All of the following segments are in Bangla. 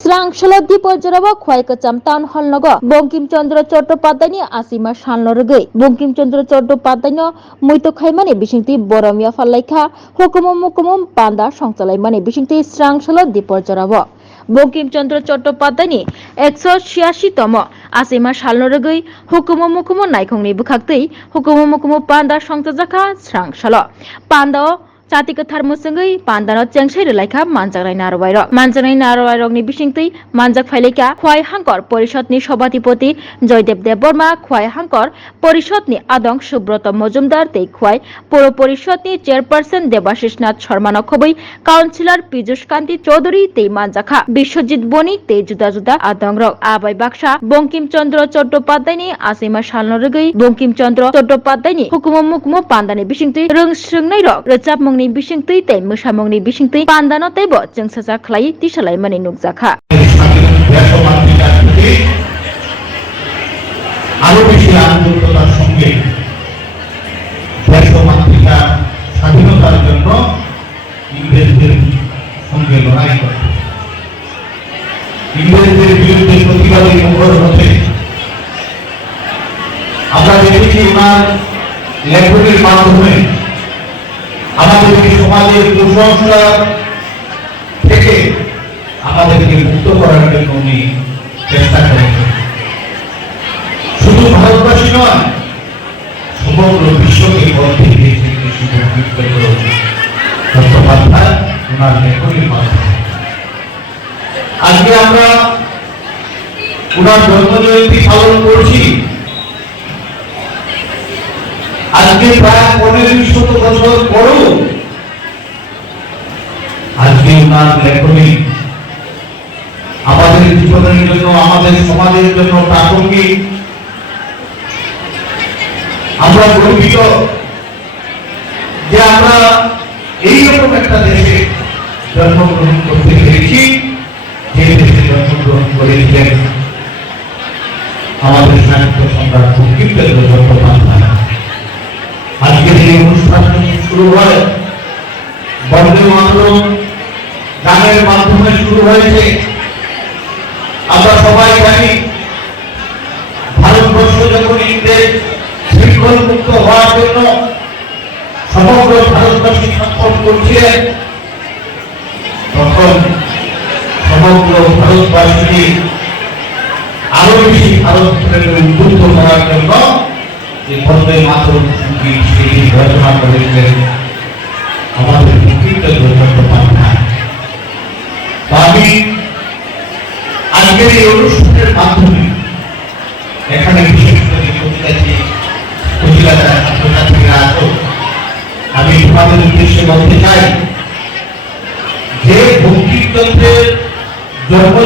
স্রাংশলদ্দি পর্যরব খোয়াইকচাম টাউন হল নগ বঙ্কিমচন্দ্র চট্টোপাধ্যায়নি আসিমা সানলরগৈ বঙ্কিমচন্দ্র চট্টোপাধ্যায়ন মৈত খাইমানি বিসিংতি বরমিয়া ফাল্লাইখা হুকুমম মুকুমম পান্দা সংচালাইমানি বিসিংতি স্রাংশলদ্দি পর্যরব বঙ্কিমচন্দ্র চট্টোপাধ্যায়নি একশো ছিয়াশিতম আসিমা সালনরগৈ হুকুম মুকুম নাইখংনি বুখাক্তৈ হুকুম মুকুম পান্দা সংচাজাখা স্রাংশাল পান্দাও Sati ke tharmo sengai pandano chengshai relai kha manjak rai narwai rok. Manjak rai narwai rok ni পরিষদ সভাধিপতি জয়দেব দেব বর্মা খোয়াই হাঙ্কর পরিষদ আদং সুব্রত মজুমদার তেই খোয়াই পৌর পরিষদ চেয়ারপারসন দেবাশিস নাথ শর্মা নখবই কাউন্সিলর পীযুষ কান্তি চৌধুরী তেই মাঞ্জাখা বিশ্বজিৎ বনি তেই জুদা জুদা আদং রক আবাই বাক্সা বঙ্কিমচন্দ্র চট্টোপাধ্যায় নি আসিমা সালনরগই বঙ্কিমচন্দ্র চট্টোপাধ্যায় নি হুকুম মুকুম পান্দানি বিসিং রং সঙ্গনাই রক রচাপ মঙ্গ samongni bisingtui tei musamongni bisingtui pandano teibo jeng saja khlai ti salai mani nukjaka আরও বেশি আন্তরিকতার সঙ্গে দেশমাতৃকার স্বাধীনতার জন্য ইংরেজদের সঙ্গে লড়াই করে ইংরেজদের বিরুদ্ধে প্রতিবাদী মঙ্গল হতে আমরা দেখেছি ওনার লেখনের মাধ্যমে আমাদের এই সমাজের কুসংস্কার থেকে আমাদেরকে মুক্ত করার জন্য উনি চেষ্টা করেছেন। শুধু ভারতবাসী নয়, সমগ্র বিশ্বকে বন্ধে দিয়েছে কৃষি চট্টোপাধ্যায় ওনার লেখনের মাধ্যমে। আজকে আমরা ওনার জন্ম জয়ন্তী পালন করছি। আজকে প্রায় পনেরো শত বছর পরও আজকে লেখনী আমাদের জীবনের জন্য, আমাদের সমাজের জন্য প্রাসঙ্গিক। আমরা গর্বিত যে আমরা এইরকম একটা দেশে জন্মগ্রহণ করতে পেরেছি, যে দেশে জন্মগ্রহণ করেছিলেন অনুষ্ঠান শুরু হয় বন্দে মাতরম গানের মাধ্যমে শুরু হয়েছে আমরা সবাই জানি ভারতবর্ষ যখন ইংরেজ শৃঙ্খল মুক্ত হওয়ার জন্য সমগ্র ভারতবাসী সক্ষম করছিলেন তখন সমগ্র ভারতবাসী আরও বেশি ভারত উদ্বুদ্ধ করার জন্য বন্দে মাতরম সংগীত সেটি আমাদের বঙ্কিমচন্দ্র চট্টোপাধ্যায় আমি আজকের এই অনুষ্ঠানের মাধ্যমে এখানে বিশেষ করে কবিতাটি কবিতাটা ছাত্রছাত্রীরা আছো আমি তোমাদের উদ্দেশ্যে বলতে চাই যে বঙ্কিমচন্দ্রের জন্ম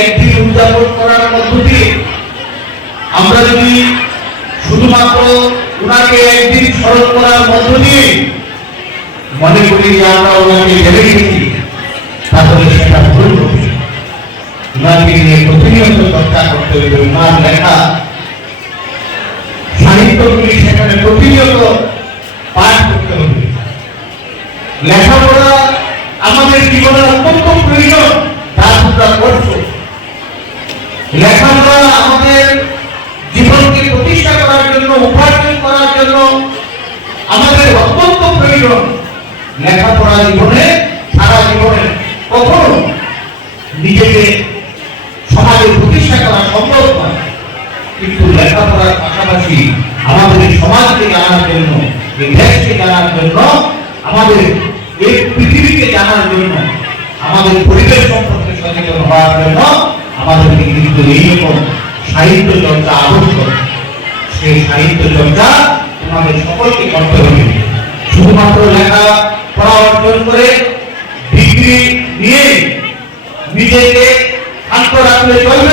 একদিন উদযাপন করার মধ্য আমরা যদি শুধুমাত্র ওনাকে একদিন স্মরণ করার মধ্য দিয়ে মনে করি যে আমরা ওনাকে ভেবে গেছি তাহলে সেটা ভুল ওনাকে নিয়ে প্রতিনিয়ত চর্চা করতে হবে ওনার লেখা, সাহিত্যগুলি সেখানে প্রতিনিয়ত পাঠ করতে হবে। লেখাপড়া আমাদের জীবনের অত্যন্ত প্রয়োজন, তা তোমরা করছ লেখাপড়া আমাদের জীবনকে প্রতিষ্ঠা করার জন্য করার জন্য আমাদের অত্যন্ত প্রয়োজন লেখাপড়া জীবনে, সারা জীবনে। কখনো নিজেকে সমাজে প্রতিষ্ঠা করা সম্ভব নয়, কিন্তু লেখাপড়ার পাশাপাশি আমাদের সমাজকে জানার জন্য, এই দেশকে জানার জন্য, আমাদের এই পৃথিবীকে জানার জন্য, আমাদের পরিবেশ সম্পর্কে সচেতন হওয়ার জন্য আমাদেরকে কিন্তু এইরকম সাহিত্য চর্চা আবশ্যক, সেই সাহিত্য চর্চা তোমাদের সকলকে করতে হবে শুধুমাত্র লেখা, পড়া অর্জন করে ডিগ্রি নিয়ে নিজেকে শান্ত রাখলে চলবে।